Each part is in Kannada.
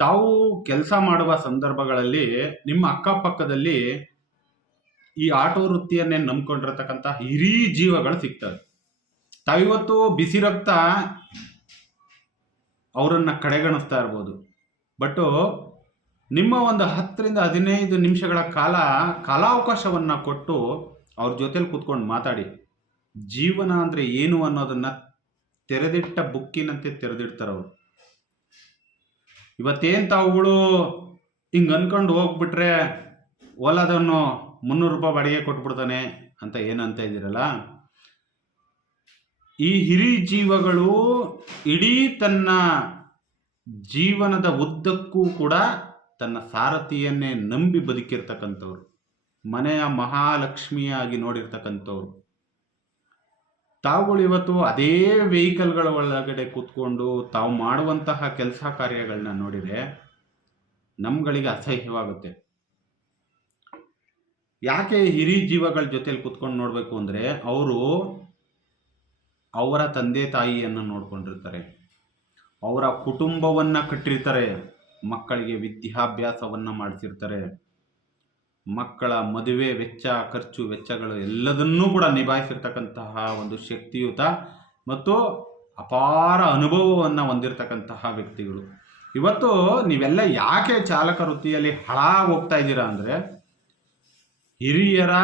ತಾವು ಕೆಲಸ ಮಾಡುವ ಸಂದರ್ಭಗಳಲ್ಲಿ ನಿಮ್ಮ ಅಕ್ಕಪಕ್ಕದಲ್ಲಿ ಈ ಆಟೋ ವೃತ್ತಿಯನ್ನೇ ನಂಬ್ಕೊಂಡಿರತಕ್ಕಂಥ ಹಿರೀ ಜೀವಗಳು ಸಿಗ್ತವೆ. ತಾವಿವತ್ತು ಬಿಸಿ ರಕ್ತ ಅವರನ್ನ ಕಡೆಗಣಿಸ್ತಾ ಇರ್ಬೋದು. ಬಟ್ ನಿಮ್ಮ ಒಂದು 10 ರಿಂದ 15 ನಿಮಿಷಗಳ ಕಾಲಾವಕಾಶವನ್ನು ಕೊಟ್ಟು ಅವ್ರ ಜೊತೆಲಿ ಕೂತ್ಕೊಂಡು ಮಾತಾಡಿ. ಜೀವನ ಅಂದರೆ ಏನು ಅನ್ನೋದನ್ನ ತೆರೆದಿಟ್ಟ ಬುಕ್ಕಿನಂತೆ ತೆರೆದಿಡ್ತಾರೆ ಅವರು. ಇವತ್ತೇನು ತಾವುಗಳು ಹಿಂಗೆ ಅನ್ಕೊಂಡು ಹೋಗ್ಬಿಟ್ರೆ ಓಲಾದವನು 300 ರೂಪಾಯಿ ಬಾಡಿಗೆ ಕೊಟ್ಬಿಡ್ತಾನೆ ಅಂತ ಏನಂತ ಇದ್ದೀರಲ್ಲ, ಈ ಹಿರಿ ಜೀವಗಳು ಇಡೀ ತನ್ನ ಜೀವನದ ಉದ್ದಕ್ಕೂ ಕೂಡ ತನ್ನ ಸಾರಥಿಯನ್ನೇ ನಂಬಿ ಬದುಕಿರ್ತಕ್ಕಂಥವ್ರು, ಮನೆಯ ಮಹಾಲಕ್ಷ್ಮಿಯಾಗಿ ನೋಡಿರ್ತಕ್ಕಂಥವ್ರು. ತಾವುಗಳು ಇವತ್ತು ಅದೇ ವೆಹಿಕಲ್ಗಳ ಒಳಗಡೆ ಕೂತ್ಕೊಂಡು ತಾವು ಮಾಡುವಂತಹ ಕೆಲಸ ಕಾರ್ಯಗಳನ್ನ ನೋಡಿದರೆ ನಮ್ಗಳಿಗೆ ಅಸಹ್ಯವಾಗುತ್ತೆ. ಯಾಕೆ ಹಿರಿ ಜೀವಗಳ ಜೊತೆಲಿ ಕೂತ್ಕೊಂಡು ನೋಡಬೇಕು ಅಂದರೆ, ಅವರು ಅವರ ತಂದೆ ತಾಯಿಯನ್ನು ನೋಡ್ಕೊಂಡಿರ್ತಾರೆ, ಅವರ ಕುಟುಂಬವನ್ನು ಕಟ್ಟಿರ್ತಾರೆ, ಮಕ್ಕಳಿಗೆ ವಿದ್ಯಾಭ್ಯಾಸವನ್ನು ಮಾಡಿಸಿರ್ತಾರೆ, ಮಕ್ಕಳ ಮದುವೆ ವೆಚ್ಚ, ಖರ್ಚು ವೆಚ್ಚಗಳು ಎಲ್ಲದನ್ನೂ ಕೂಡ ನಿಭಾಯಿಸಿರ್ತಕ್ಕಂತಹ ಒಂದು ಶಕ್ತಿಯುತ ಮತ್ತು ಅಪಾರ ಅನುಭವವನ್ನು ಹೊಂದಿರತಕ್ಕಂತಹ ವ್ಯಕ್ತಿಗಳು. ಇವತ್ತು ನೀವೆಲ್ಲ ಯಾಕೆ ಚಾಲಕ ವೃತ್ತಿಯಲ್ಲಿ ಹಾಳಾಗಿ ಹೋಗ್ತಾ ಇದ್ದೀರಾ ಅಂದರೆ, ಹಿರಿಯರ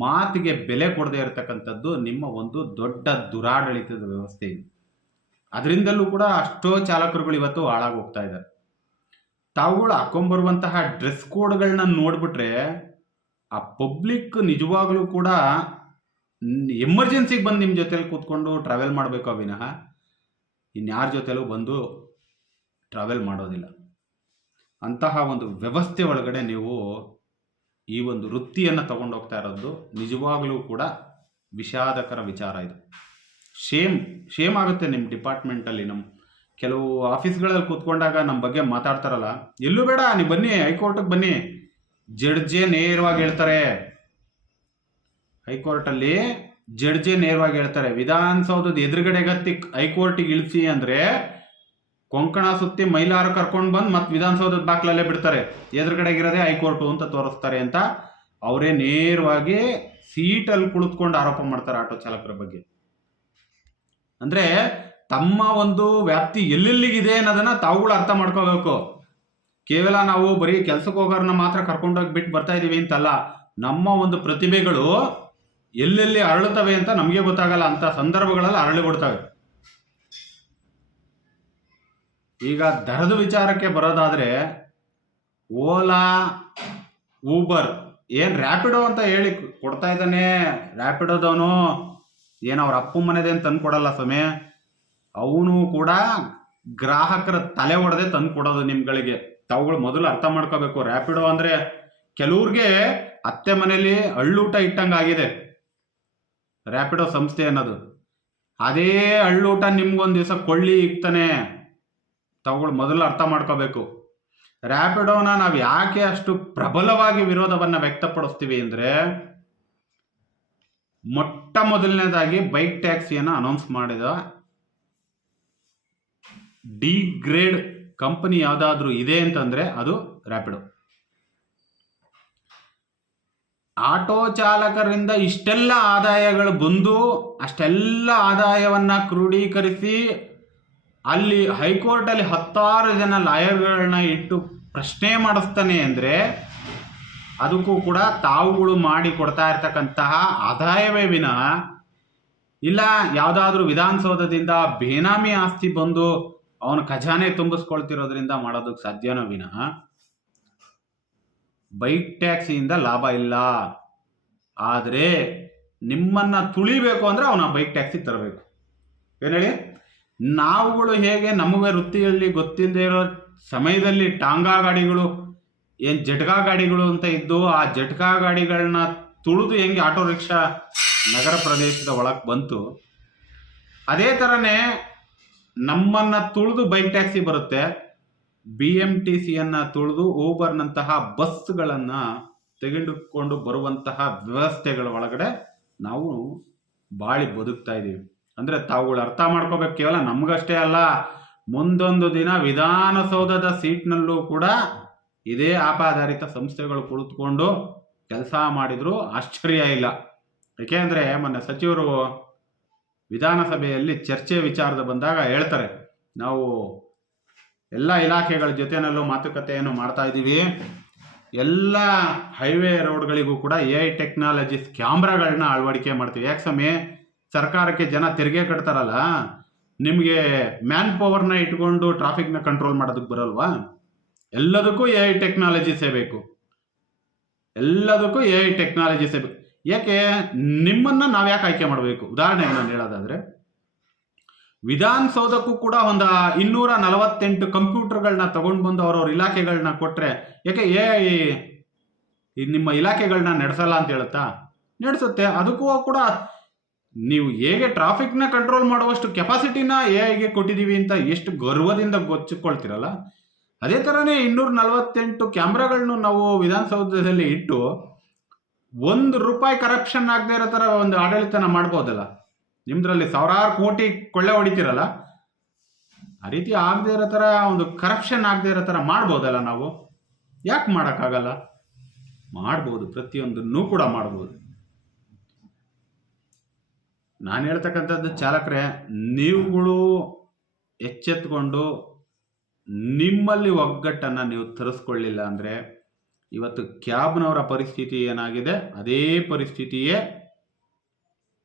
ಮಾತಿಗೆ ಬೆಲೆ ಕೊಡದೇ ಇರತಕ್ಕಂಥದ್ದು ನಿಮ್ಮ ಒಂದು ದೊಡ್ಡ ದುರಾಡಳಿತದ ವ್ಯವಸ್ಥೆ ಇದೆ. ಅದರಿಂದಲೂ ಕೂಡ ಅಷ್ಟೋ ಚಾಲಕರುಗಳು ಇವತ್ತು ಹಾಳಾಗಿ ಹೋಗ್ತಾ ಇದ್ದಾರೆ. ತಾವುಗಳು ಹಾಕೊಂಬರುವಂತಹ ಡ್ರೆಸ್ ಕೋಡ್ಗಳನ್ನ ನೋಡ್ಬಿಟ್ರೆ ಆ ಪಬ್ಲಿಕ್ ನಿಜವಾಗಲೂ ಕೂಡ ಎಮರ್ಜೆನ್ಸಿಗೆ ಬಂದು ನಿಮ್ಮ ಜೊತೆಲಿ ಕೂತ್ಕೊಂಡು ಟ್ರಾವೆಲ್ ಮಾಡಬೇಕು ವಿನಃ ಇನ್ಯಾರ ಜೊತೆಲೂ ಬಂದು ಟ್ರಾವೆಲ್ ಮಾಡೋದಿಲ್ಲ. ಅಂತಹ ಒಂದು ವ್ಯವಸ್ಥೆ ಒಳಗಡೆ ನೀವು ಈ ಒಂದು ವೃತ್ತಿಯನ್ನು ತಗೊಂಡೋಗ್ತಾ ಇರೋದು ನಿಜವಾಗಲೂ ಕೂಡ ವಿಷಾದಕರ ವಿಚಾರ. ಇದು ಶೇಮ್ ಆಗುತ್ತೆ. ನಿಮ್ಮ ಡಿಪಾರ್ಟ್ಮೆಂಟಲ್ಲಿ ನಮ್ಮ ಕೆಲವು ಆಫೀಸ್ಗಳಲ್ಲಿ ಕೂತ್ಕೊಂಡಾಗ ನಮ್ಮ ಬಗ್ಗೆ ಮಾತಾಡ್ತಾರಲ್ಲ, ಎಲ್ಲೂ ಬೇಡ ನೀವು ಬನ್ನಿ, ಹೈಕೋರ್ಟಿಗೆ ಬನ್ನಿ, ಜಡ್ಜೆ ನೇರವಾಗಿ ಹೇಳ್ತಾರೆ. ಹೈಕೋರ್ಟಲ್ಲಿ ಜಡ್ಜೆ ನೇರವಾಗಿ ಹೇಳ್ತಾರೆ, ವಿಧಾನಸೌಧದ ಎದುರುಗಡೆಗತ್ತಿ ಹೈಕೋರ್ಟಿಗೆ ಇಳಿಸಿ ಅಂದರೆ ಕೊಂಕಣ ಸುತ್ತಿ ಮೈಲಾರ ಕರ್ಕೊಂಡು ಬಂದು ಮತ್ತೆ ವಿಧಾನಸೌಧದ ಬಾಕ್ಲಲ್ಲೇ ಬಿಡ್ತಾರೆ, ಎದುರುಗಡೆಗಿರೋದೇ ಹೈಕೋರ್ಟು ಅಂತ ತೋರಿಸ್ತಾರೆ ಅಂತ ಅವರೇ ನೇರವಾಗಿ ಸೀಟಲ್ಲಿ ಕುಳಿತುಕೊಂಡು ಆರೋಪ ಮಾಡ್ತಾರೆ ಆಟೋ ಚಾಲಕರ ಬಗ್ಗೆ. ಅಂದರೆ ತಮ್ಮ ಒಂದು ವ್ಯಾಪ್ತಿ ಎಲ್ಲೆಲ್ಲಿಗಿದೆ ಅನ್ನೋದನ್ನು ತಾವುಗಳು ಅರ್ಥ ಮಾಡ್ಕೋಬೇಕು. ಕೇವಲ ನಾವು ಬರೀ ಕೆಲಸಕ್ಕೆ ಹೋಗೋರನ್ನ ಮಾತ್ರ ಕರ್ಕೊಂಡೋಗಿ ಬಿಟ್ಟು ಬರ್ತಾ ಇದ್ದೀವಿ ಅಂತಲ್ಲ, ನಮ್ಮ ಒಂದು ಪ್ರತಿಭೆಗಳು ಎಲ್ಲೆಲ್ಲಿ ಅರಳುತ್ತವೆ ಅಂತ ನಮಗೆ ಗೊತ್ತಾಗಲ್ಲ, ಅಂಥ ಸಂದರ್ಭಗಳಲ್ಲಿ ಅರಳಿ ಬಿಡ್ತವೆ. ಈಗ ದರದ ವಿಚಾರಕ್ಕೆ ಬರೋದಾದರೆ, ಓಲಾ, ಊಬರ್ ಏನು ರ್ಯಾಪಿಡೋ ಅಂತ ಹೇಳಿ ಕೊಡ್ತಾ ಇದ್ದಾನೆ. ರ್ಯಾಪಿಡೋದವನು ಏನು ಅವ್ರ ಅಪ್ಪ ಮನೆದೇನು ತಂದು ಕೊಡಲ್ಲ ಸಮಯ, ಅವನು ಕೂಡ ಗ್ರಾಹಕರ ತಲೆ ಹೊಡೆದೇ ತಂದು ಕೊಡೋದು ನಿಮ್ಗಳಿಗೆ. ತಾವುಗಳು ಮೊದಲು ಅರ್ಥ ಮಾಡ್ಕೋಬೇಕು. ರ್ಯಾಪಿಡೋ ಅಂದರೆ ಕೆಲವ್ರಿಗೆ ಅತ್ತೆ ಮನೇಲಿ ಹಳ್ಳೂಟ ಇಟ್ಟಂಗೆ ಆಗಿದೆ ರ್ಯಾಪಿಡೋ ಸಂಸ್ಥೆ ಅನ್ನೋದು. ಅದೇ ಹಳ್ಳೂಟ ನಿಮ್ಗೊಂದು ದಿವಸ ಕೊಳ್ಳಿ ಇಕ್ತಾನೆ. ತಾವುಗಳು ಮೊದಲು ಅರ್ಥ ಮಾಡ್ಕೋಬೇಕು. ರ್ಯಾಪಿಡೋನ ನಾವು ಯಾಕೆ ಅಷ್ಟು ಪ್ರಬಲವಾಗಿ ವಿರೋಧವನ್ನು ವ್ಯಕ್ತಪಡಿಸ್ತೀವಿ ಅಂದರೆ, ಮೊಟ್ಟ ಮೊದಲನೇದಾಗಿ ಬೈಕ್ ಟ್ಯಾಕ್ಸಿಯನ್ನು ಅನೌನ್ಸ್ ಮಾಡಿದ ಡಿ ಗ್ರೇಡ್ ಕಂಪನಿ ಯಾವುದಾದ್ರೂ ಇದೆ ಅಂತಂದರೆ ಅದು ರ್ಯಾಪಿಡೋ. ಆಟೋ ಚಾಲಕರಿಂದ ಇಷ್ಟೆಲ್ಲ ಆದಾಯಗಳು ಬಂದು ಅಷ್ಟೆಲ್ಲ ಆದಾಯವನ್ನು ಕ್ರೋಢೀಕರಿಸಿ ಅಲ್ಲಿ ಹೈಕೋರ್ಟಲ್ಲಿ 10 ಜನ ಲಾಯರ್ಗಳನ್ನ ಇಟ್ಟು ಪ್ರಶ್ನೆ ಮಾಡಿಸ್ತಾನೆ ಅಂದರೆ ಅದಕ್ಕೂ ಕೂಡ ತಾವುಗಳು ಮಾಡಿ ಕೊಡ್ತಾ ಇರ್ತಕ್ಕಂತಹ ಆದಾಯವೇ ವಿನಃ ಇಲ್ಲ ಯಾವುದಾದ್ರೂ ವಿಧಾನಸೌಧದಿಂದ ಬೇನಾಮಿ ಆಸ್ತಿ ಬಂದು ಅವನ ಖಜಾನೆ ತುಂಬಿಸ್ಕೊಳ್ತಿರೋದ್ರಿಂದ ಮಾಡೋದಕ್ಕೆ ಸಾಧ್ಯನೋ ವಿನಃ ಬೈಕ್ ಟ್ಯಾಕ್ಸಿಯಿಂದ ಲಾಭ ಇಲ್ಲ. ಆದರೆ ನಿಮ್ಮನ್ನು ತುಳಿಬೇಕು ಅಂದರೆ ಅವನ ಬೈಕ್ ಟ್ಯಾಕ್ಸಿ ತರಬೇಕು. ಏನು ಹೇಳಿ, ನಾವುಗಳು ಹೇಗೆ ನಮಗೆ ವೃತ್ತಿಯಲ್ಲಿ ಗೊತ್ತಿಲ್ಲದೆ ಇರೋ ಸಮಯದಲ್ಲಿ ಟಾಂಗಾ ಗಾಡಿಗಳು ಏನು ಜಟ್ಕಾ ಗಾಡಿಗಳು ಅಂತ ಇದ್ದು ಆ ಜಟ್ಕಾ ಗಾಡಿಗಳನ್ನ ತುಳಿದು ಹೆಂಗೆ ಆಟೋ ರಿಕ್ಷಾ ನಗರ ಪ್ರದೇಶದ ಒಳಗೆ ಬಂತು, ಅದೇ ಥರನೇ ನಮ್ಮನ್ನು ತುಳಿದು ಬೈಕ್ ಟ್ಯಾಕ್ಸಿ ಬರುತ್ತೆ. BMTCಯನ್ನು ತುಳಿದು ಊಬರ್ನಂತಹ ಬಸ್ಗಳನ್ನು ತೆಗೆದುಕೊಂಡು ಬರುವಂತಹ ವ್ಯವಸ್ಥೆಗಳ ಒಳಗಡೆ ನಾವು ಬಾಳಿ ಬದುಕ್ತಾ ಇದ್ದೀವಿ. ಅಂದರೆ ತಾವುಗಳು ಅರ್ಥ ಮಾಡ್ಕೋಬೇಕು. ಕೇವಲ ನಮಗಷ್ಟೇ ಅಲ್ಲ, ಮುಂದೊಂದು ದಿನ ವಿಧಾನಸೌಧದ ಸೀಟ್ನಲ್ಲೂ ಕೂಡ ಇದೇ ಆಪ್ ಆಧಾರಿತ ಸಂಸ್ಥೆಗಳು ಕುಳಿತುಕೊಂಡು ಕೆಲಸ ಮಾಡಿದ್ರು ಆಶ್ಚರ್ಯ ಇಲ್ಲ. ಏಕೆಂದರೆ ಮೊನ್ನೆ ಸಚಿವರು ವಿಧಾನಸಭೆಯಲ್ಲಿ ಚರ್ಚೆ ವಿಚಾರದ ಬಂದಾಗ ಹೇಳ್ತಾರೆ, ನಾವು ಎಲ್ಲ ಇಲಾಖೆಗಳ ಜೊತೆನಲ್ಲೂ ಮಾತುಕತೆಯನ್ನು ಮಾಡ್ತಾ ಇದ್ದೀವಿ, ಎಲ್ಲ ಹೈವೇ ರೋಡ್ಗಳಿಗೂ ಕೂಡ AI ಟೆಕ್ನಾಲಜೀಸ್ ಕ್ಯಾಮ್ರಾಗಳನ್ನ ಅಳವಡಿಕೆ ಮಾಡ್ತೀವಿ. ಯಾಕೆ ಸ್ವಾಮಿ, ಸರ್ಕಾರಕ್ಕೆ ಜನ ತೆರಿಗೆ ಕಟ್ತಾರಲ್ಲ, ನಿಮಗೆ ಮ್ಯಾನ್ ಪವರ್ನ ಇಟ್ಕೊಂಡು ಟ್ರಾಫಿಕ್ನ ಕಂಟ್ರೋಲ್ ಮಾಡೋದಕ್ಕೆ ಬರಲ್ವಾ? ಎಲ್ಲದಕ್ಕೂ AI ಟೆಕ್ನಾಲಜೀಸೇ ಬೇಕು, ಎಲ್ಲದಕ್ಕೂ AI ಟೆಕ್ನಾಲಜೀಸೇ ಬೇಕು. ಯಾಕೆ ನಿಮ್ಮನ್ನು ನಾವು ಯಾಕೆ ಆಯ್ಕೆ ಮಾಡಬೇಕು? ಉದಾಹರಣೆಗೆ ನಾನು ಹೇಳೋದಾದರೆ, ವಿಧಾನಸೌಧಕ್ಕೂ ಕೂಡ ಒಂದು 248 ಕಂಪ್ಯೂಟರ್ಗಳನ್ನ ತಗೊಂಡು ಬಂದು ಅವ್ರವ್ರ ಇಲಾಖೆಗಳನ್ನ ಕೊಟ್ಟರೆ, ಯಾಕೆ AI ನಿಮ್ಮ ಇಲಾಖೆಗಳನ್ನ ನಡೆಸಲ್ಲ ಅಂತ ಹೇಳುತ್ತಾ? ನಡೆಸುತ್ತೆ. ಅದಕ್ಕೂ ಕೂಡ ನೀವು ಹೇಗೆ ಟ್ರಾಫಿಕ್ನ ಕಂಟ್ರೋಲ್ ಮಾಡುವಷ್ಟು ಕೆಪಾಸಿಟಿನ AIಗೆ ಕೊಟ್ಟಿದ್ದೀವಿ ಅಂತ ಎಷ್ಟು ಗರ್ವದಿಂದ ಗೊಚ್ಚಿಕೊಳ್ತೀರಲ್ಲ, ಅದೇ ಥರನೇ 248 ಕ್ಯಾಮ್ರಾಗಳನ್ನು ನಾವು ವಿಧಾನಸೌಧದಲ್ಲಿ ಇಟ್ಟು ₹1 ಕರಪ್ಷನ್ ಆಗದೆ ಇರೋ ಥರ ಒಂದು ಆಡಳಿತನ ಮಾಡ್ಬೋದಲ್ಲ. ನಿಮ್ದ್ರಲ್ಲಿ ಸಾವಿರಾರು ಕೋಟಿ ಕೊಳ್ಳೆ ಹೊಡಿತೀರಲ್ಲ, ಆ ರೀತಿ ಆಗದೆ ಇರೋ ಥರ ಒಂದು ಕರಪ್ಷನ್ ಆಗದೆ ಇರೋ ಥರ ಮಾಡ್ಬೋದಲ್ಲ. ನಾವು ಯಾಕೆ ಮಾಡೋಕ್ಕಾಗಲ್ಲ? ಮಾಡ್ಬೋದು, ಪ್ರತಿಯೊಂದನ್ನೂ ಕೂಡ ಮಾಡ್ಬೋದು. ನಾನು ಹೇಳ್ತಕ್ಕಂಥದ್ದು ಚಾಲಕರೇ, ನೀವುಗಳು ಎಚ್ಚೆತ್ಕೊಂಡು ನಿಮ್ಮಲ್ಲಿ ಒಗ್ಗಟ್ಟನ್ನು ನೀವು ತರಿಸ್ಕೊಳ್ಳಿಲ್ಲ ಅಂದರೆ ಇವತ್ತು ಕ್ಯಾಬ್ನವರ ಪರಿಸ್ಥಿತಿ ಏನಾಗಿದೆ ಅದೇ ಪರಿಸ್ಥಿತಿಯೇ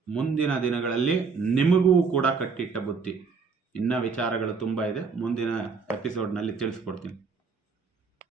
ಮುಂದಿನ ದಿನಗಳಲ್ಲಿ ನಿಮಗೂ ಕೂಡ ಕಟ್ಟಿಟ್ಟ ಬುತ್ತಿ. ಇನ್ನು ವಿಚಾರಗಳು ತುಂಬ ಇದೆ, ಮುಂದಿನ ಎಪಿಸೋಡ್ನಲ್ಲಿ ತಿಳಿಸ್ಕೊಡ್ತೀನಿ.